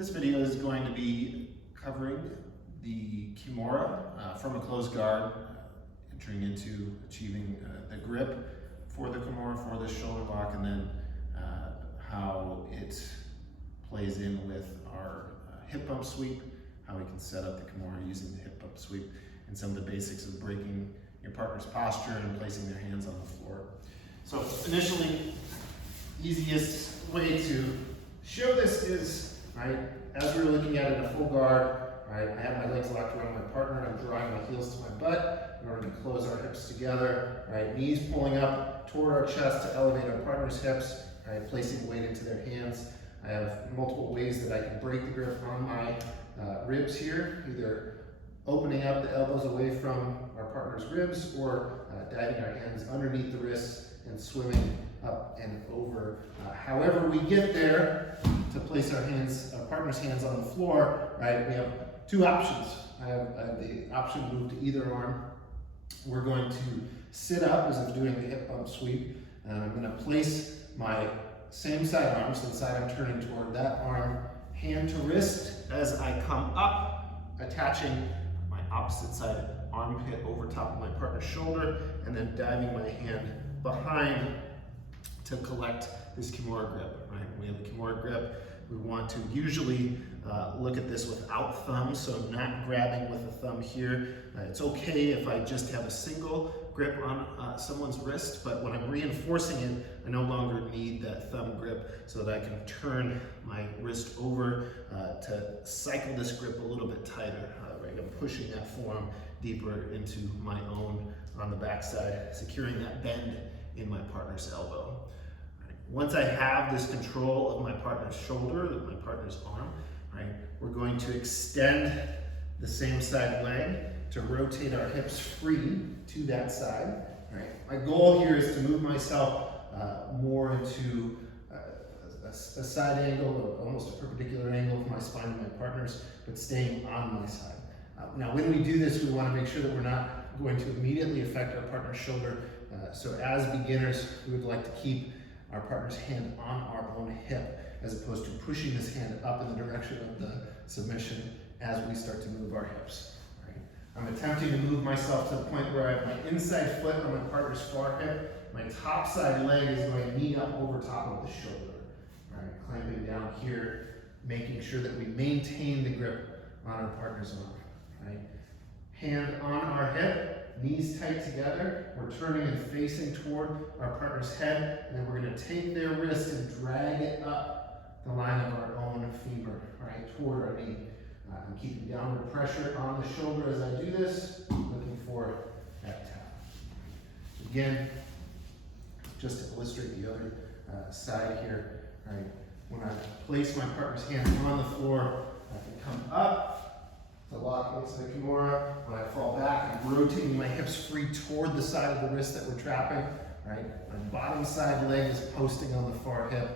This video is going to be covering the Kimura from a closed guard, entering into achieving the grip for the Kimura for the shoulder lock, and then how it plays in with our hip bump sweep, how we can set up the Kimura using the hip bump sweep, and some of the basics of breaking your partner's posture and placing their hands on the floor. So initially, easiest way to show this is, right, as we were looking at it in a full guard, right, I have my legs locked around my partner, I'm drawing my heels to my butt in order to close our hips together, right, knees pulling up toward our chest to elevate our partner's hips, right, placing weight into their hands. I have multiple ways that I can break the grip on my ribs here, either opening up the elbows away from our partner's ribs or diving our hands underneath the wrists and swimming up and over. However we get there to place our partner's hands on the floor, right, we have two options. I have the option to move to either arm. We're going to sit up as I'm doing the hip bump sweep, and I'm going to place my same side arm, so the side I'm turning toward, that arm, hand to wrist as I come up, attaching my opposite side armpit over top of my partner's shoulder, and then diving my hand behind to collect this Kimura grip, right? We have a Kimura grip. We want to usually look at this without thumbs, so not grabbing with a thumb here. It's okay if I just have a single grip on someone's wrist, but when I'm reinforcing it, I no longer need that thumb grip so that I can turn my wrist over to cycle this grip a little bit tighter. Right? I'm pushing that forearm deeper into my own on the backside, securing that bend in my partner's elbow. Right. Once I have this control of my partner's shoulder, of my partner's arm, right, we're going to extend the same side leg to rotate our hips free to that side. Right. My goal here is to move myself more into a side angle, almost a perpendicular angle of my spine to my partner's, but staying on my side. Now when we do this, we want to make sure that we're not going to immediately affect our partner's shoulder. So as beginners, we would like to keep our partner's hand on our own hip as opposed to pushing this hand up in the direction of the submission as we start to move our hips. Right? I'm attempting to move myself to the point where I have my inside foot on my partner's far hip. My top side leg is going knee up over top of the shoulder. Right? Clamping down here, making sure that we maintain the grip on our partner's arm. Right? Hand on our hip, knees tight together. We're turning and facing toward our partner's head, and then we're going to take their wrist and drag it up the line of our own femur, right, toward our knee. I'm keeping downward pressure on the shoulder as I do this, looking for that tap. Again, just to illustrate the other side here, right, when I place my partner's hand on the floor, I can come up to lock into the Kimura. When I fall back, I'm rotating my hips free toward the side of the wrist that we're trapping. Right? My bottom side leg is posting on the far hip.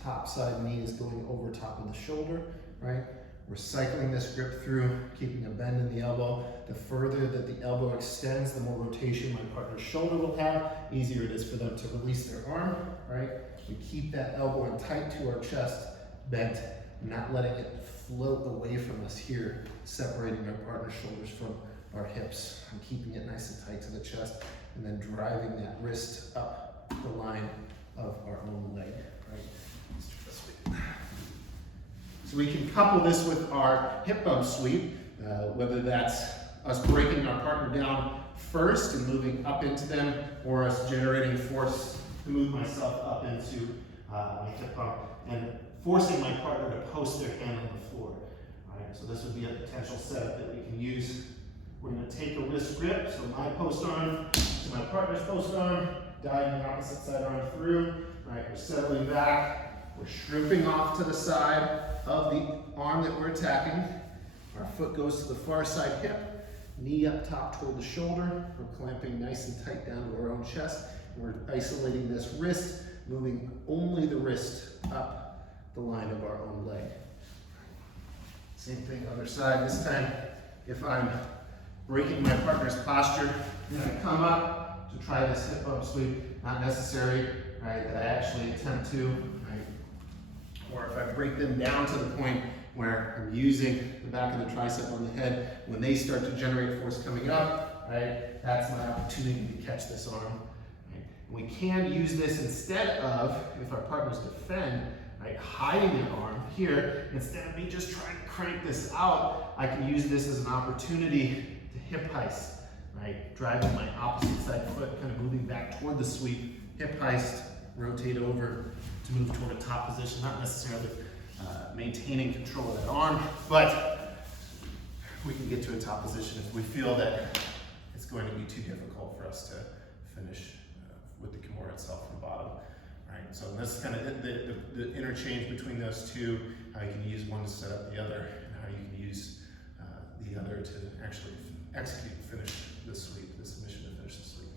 Top side knee is going over top of the shoulder. Right? We're cycling this grip through, keeping a bend in the elbow. The further that the elbow extends, the more rotation my partner's shoulder will have. Easier it is for them to release their arm. Right? We keep that elbow in tight to our chest, bent, not letting it float away from us here, separating our partner's shoulders from our hips. I'm keeping it nice and tight to the chest, and then driving that wrist up the line of our own leg. Right? Let's do this way. So we can couple this with our hip bump sweep, whether that's us breaking our partner down first and moving up into them, or us generating force to move myself up into my hip bump and forcing my partner to post their hand on the floor. All right, so this would be a potential setup that we can use. We're going to take a wrist grip, so my post arm to my partner's post arm, diving the opposite side arm through. All right, we're settling back. We're shrimping off to the side of the arm that we're attacking. Our foot goes to the far side hip, knee up top toward the shoulder. We're clamping nice and tight down to our own chest. And we're isolating this wrist, moving only the wrist up the line of our own leg. Same thing, other side. This time, if I'm breaking my partner's posture, I'm going to come up to try this hip bump sweep. Not necessary, right, that I actually attempt to. Right? or if I break them down to the point where I'm using the back of the tricep on the head, when they start to generate force coming up, right, that's my opportunity to catch this arm. Right? We can use this instead of, if our partners defend, right, hiding their arm here, instead of me just trying to crank this out, I can use this as an opportunity to hip heist, right, driving my opposite side foot, kind of moving back toward the sweep, hip heist, rotate over to move toward a top position, not necessarily maintaining control of that arm, but we can get to a top position if we feel that it's going to be too difficult for us to finish with the Kimura itself from the bottom. Right? So this is kind of the interchange between those two, how you can use one to set up the other, and how you can use the other to actually execute and finish the sweep, the submission to finish the sweep.